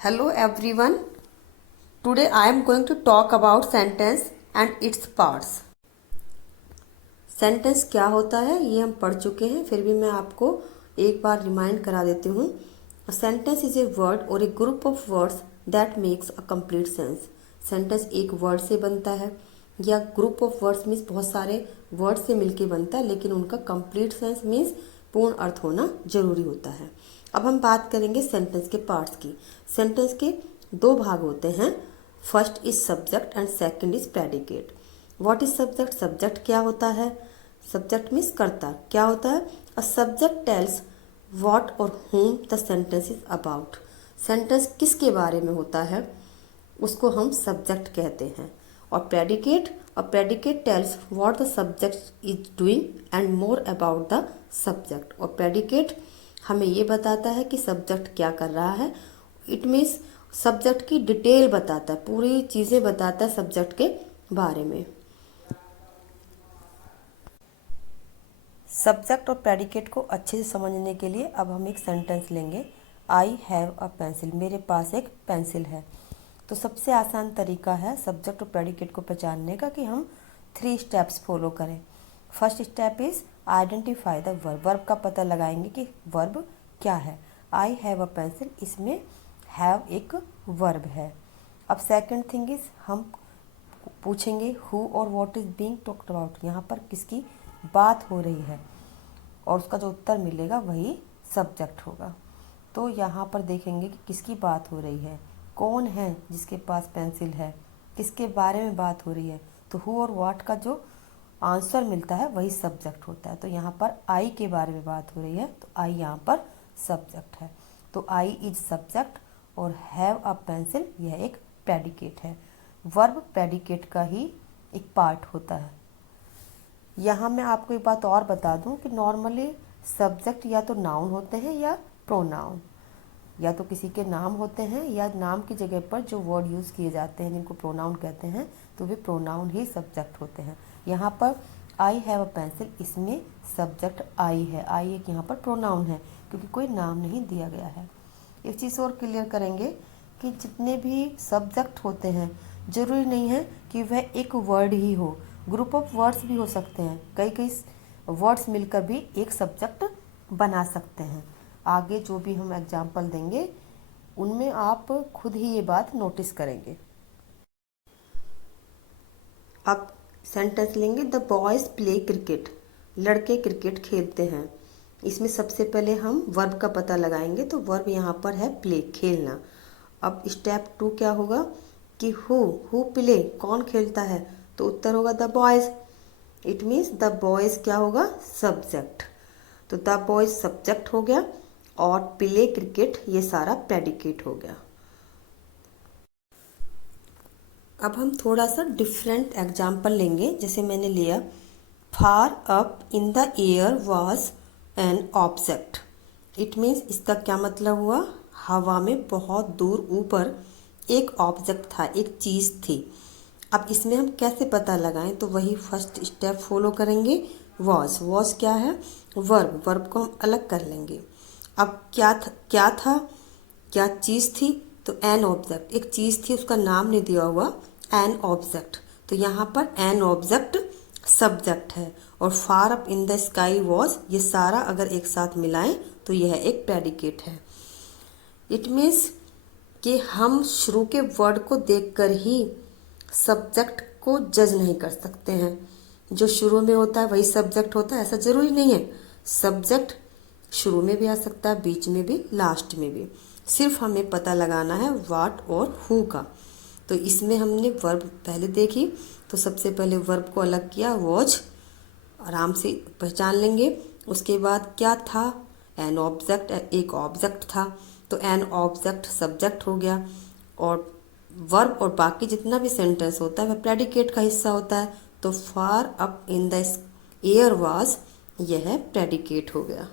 Hello everyone. Today I am going to talk about sentence and its parts. Sentence क्या होता है ये हम पढ़ चुके हैं, फिर भी मैं आपको एक बार रिमाइंड करा देती हूँ. सेंटेंस इज ए वर्ड और a group of words that makes a complete sense. Sentence एक वर्ड से बनता है या ग्रुप ऑफ वर्ड्स मीन्स बहुत सारे वर्ड से मिलके बनता है, लेकिन उनका कंप्लीट सेंस मीन्स पूर्ण अर्थ होना जरूरी होता है. अब हम बात करेंगे सेंटेंस के पार्ट्स की. सेंटेंस के दो भाग होते हैं. First is subject and second is predicate. What is subject? Subject क्या होता है? सब्जेक्ट मीन्स कर्ता. क्या होता है? अ सब्जेक्ट टेल्स व्हाट और whom the sentence is about. Sentence किसके बारे में होता है उसको हम सब्जेक्ट कहते हैं. और predicate tells what the subject is doing and more about the subject. और प्रेडिकेट हमें ये बताता है कि सब्जेक्ट क्या कर रहा है. इट मीन्स सब्जेक्ट की डिटेल बताता है, पूरी चीज़ें बताता है सब्जेक्ट के बारे में. सब्जेक्ट और प्रेडिकेट को अच्छे से समझने के लिए अब हम एक सेंटेंस लेंगे. I have a pencil. मेरे पास एक पेंसिल है. तो सबसे आसान तरीका है सब्जेक्ट और प्रेडिकेट को पहचानने का कि हम 3 स्टेप्स फॉलो करें. First step is identify the verb. Verb का पता लगाएंगे कि वर्ब क्या है. आई हैव अ पेंसिल, इसमें हैव एक वर्ब है. अब सेकंड थिंग इज हम पूछेंगे हु और what is being talked about. यहाँ पर किसकी बात हो रही है और उसका जो उत्तर मिलेगा वही सब्जेक्ट होगा. तो यहाँ पर देखेंगे कि किसकी बात हो रही है, कौन है जिसके पास पेंसिल है, किसके बारे में बात हो रही है. तो हु और व्हाट का जो आंसर मिलता है वही सब्जेक्ट होता है. तो यहाँ पर आई के बारे में बात हो रही है तो आई यहाँ पर सब्जेक्ट है. तो आई इज सब्जेक्ट और हैव अ पेंसिल यह एक प्रेडिकेट है. वर्ब प्रेडिकेट का ही एक पार्ट होता है. यहाँ मैं आपको एक बात और बता दूं कि नॉर्मली सब्जेक्ट या तो नाउन होते हैं या प्रोनाउन. या तो किसी के नाम होते हैं या नाम की जगह पर जो वर्ड यूज़ किए जाते हैं जिनको प्रोनाउन कहते हैं तो वे प्रोनाउन ही सब्जेक्ट होते हैं. यहाँ पर आई हैव अ पेंसिल, इसमें सब्जेक्ट आई है. आई एक यहाँ पर प्रोनाउन है क्योंकि कोई नाम नहीं दिया गया है. एक चीज़ और क्लियर करेंगे कि जितने भी सब्जेक्ट होते हैं जरूरी नहीं है कि वह एक वर्ड ही हो. ग्रुप ऑफ वर्ड्स भी हो सकते हैं. कई कई वर्ड्स मिलकर भी एक सब्जेक्ट बना सकते हैं. आगे जो भी हम एग्जाम्पल देंगे उनमें आप खुद ही ये बात नोटिस करेंगे. अब सेंटेंस लेंगे द बॉयज़ प्ले क्रिकेट. लड़के क्रिकेट खेलते हैं. इसमें सबसे पहले हम वर्ब का पता लगाएंगे. तो वर्ब यहाँ पर है प्ले, खेलना. अब स्टेप 2 क्या होगा कि हु प्ले, कौन खेलता है. तो उत्तर होगा the boys. It means the boys क्या होगा, सब्जेक्ट. तो द बॉयज़ सब्जेक्ट हो गया और प्ले क्रिकेट ये सारा प्रेडिकेट हो गया. अब हम थोड़ा सा डिफरेंट एग्जाम्पल लेंगे. जैसे मैंने लिया far up in the air was an object. It means इसका क्या मतलब हुआ, हवा में बहुत दूर ऊपर एक ऑब्जेक्ट था, एक चीज़ थी. अब इसमें हम कैसे पता लगाएं, तो वही फर्स्ट स्टेप फॉलो करेंगे. वॉज क्या है, वर्ब को हम अलग कर लेंगे. अब क्या था, क्या चीज़ थी. तो एन ऑब्जेक्ट, एक चीज़ थी उसका नाम नहीं दिया हुआ, एन ऑब्जेक्ट. तो यहाँ पर एन ऑब्जेक्ट सब्जेक्ट है. और far up in the sky was, ये सारा अगर एक साथ मिलाएं तो यह एक प्रेडिकेट है. इट मीन्स कि हम शुरू के वर्ड को देखकर ही सब्जेक्ट को जज नहीं कर सकते हैं. जो शुरू में होता है वही सब्जेक्ट होता है ऐसा जरूरी नहीं है. सब्जेक्ट शुरू में भी आ सकता है, बीच में भी, लास्ट में भी. सिर्फ हमें पता लगाना है व्हाट और हु का. तो इसमें हमने वर्ब पहले देखी. तो सबसे पहले वर्ब को अलग किया, वॉज आराम से पहचान लेंगे. उसके बाद क्या था, एन ऑब्जेक्ट, एक ऑब्जेक्ट था. तो एन ऑब्जेक्ट सब्जेक्ट हो गया. और वर्ब और बाकी जितना भी सेंटेंस होता है वह प्रेडिकेट का हिस्सा होता है. तो far up in the air was, यह प्रेडिकेट हो गया.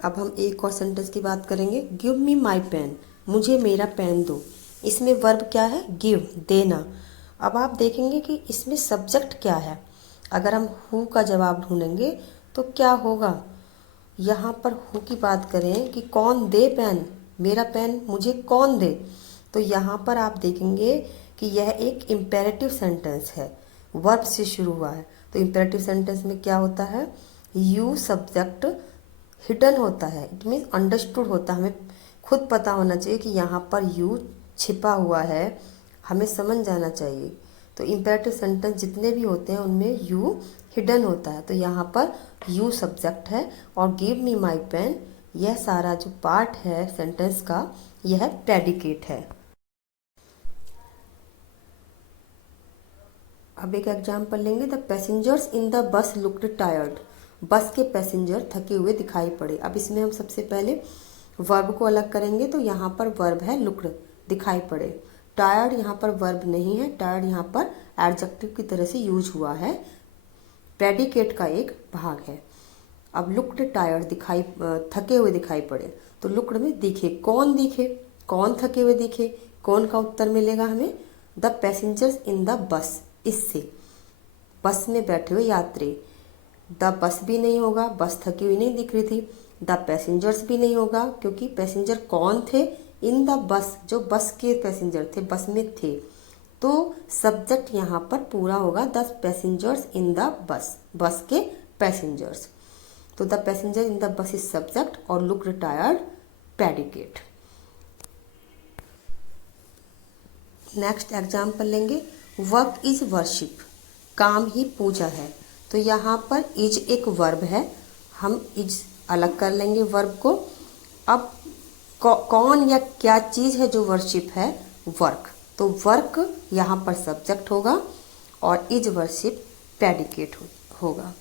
अब हम एक और सेंटेंस की बात करेंगे. गिव मी माई पेन, मुझे मेरा पेन दो. इसमें वर्ब क्या है, गिव, देना. अब आप देखेंगे कि इसमें सब्जेक्ट क्या है. अगर हम हु का जवाब ढूंढेंगे तो क्या होगा, यहाँ पर हु की बात करें कि कौन दे पेन, मेरा पेन मुझे कौन दे। तो यहाँ पर आप देखेंगे कि यह एक इम्पेरेटिव सेंटेंस है, वर्ब से शुरू हुआ है। तो इम्पेरेटिव सेंटेंस में क्या होता है, यू सब्जेक्ट हिडन होता है, इट मीन्स अंडरस्टूड होता है। हमें खुद पता होना चाहिए कि यहाँ पर यू छिपा हुआ है, हमें समझ जाना चाहिए। तो इम्पेरेटिव सेंटेंस जितने भी होते हैं उनमें यू हिडन होता है। तो यहाँ पर यू सब्जेक्ट है और गिव मी माई पेन, यह सारा जो पार्ट है सेंटेंस का यह प्रेडिकेट है। अब एक एग्जाम्पल लेंगे, द पैसेंजर्स इन द बस लुक्ड टायर्ड, बस के पैसेंजर थके हुए दिखाई पड़े। अब इसमें हम सबसे पहले वर्ब को अलग करेंगे। तो यहाँ पर वर्ब है लुक्ड, दिखाई पड़े। टायर्ड यहाँ पर वर्ब नहीं है, टायर्ड यहाँ पर एडजेक्टिव की तरह से यूज हुआ है, प्रेडिकेट का एक भाग है। अब लुक्ड टायर्ड दिखाई, थके हुए दिखाई पड़े। तो लुक्ड में दिखे, कौन दिखे, कौन थके हुए दिखे, कौन का उत्तर मिलेगा हमें, द पैसेंजर्स इन द बस, इससे बस में बैठे हुए यात्री। द बस भी नहीं होगा, बस थकी हुई नहीं दिख रही थी। द पैसेंजर्स भी नहीं होगा क्योंकि पैसेंजर कौन थे, इन द बस, जो बस के पैसेंजर थे, बस में थे। तो सब्जेक्ट यहाँ पर पूरा होगा, द पैसेंजर्स इन द बस, बस के पैसेंजर्स। तो the passenger in the bus is subject और looked tired predicate. Next example लेंगे, वर्क इज वर्शिप, काम ही पूजा है। तो यहाँ पर इज एक वर्ब है, हम इज अलग कर लेंगे वर्ब को। अब कौन या क्या चीज़ है जो वर्शिप है, वर्क। तो वर्क यहाँ पर सब्जेक्ट होगा और इज वर्शिप प्रेडिकेट होगा।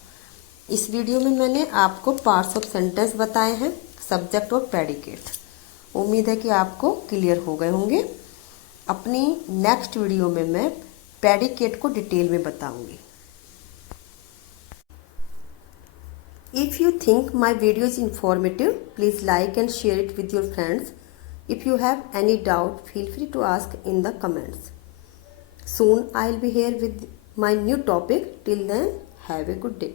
इस वीडियो में मैंने आपको पार्ट्स ऑफ सेंटेंस बताए हैं, सब्जेक्ट और प्रेडिकेट। उम्मीद है कि आपको क्लियर हो गए होंगे। अपनी नेक्स्ट वीडियो में मैं प्रेडिकेट को डिटेल में बताऊंगी। If you think my video is informative, please like and share it with your friends. If you have any doubt, feel free to ask in the comments. Soon I'll be here with my new topic. Till then, have a good day.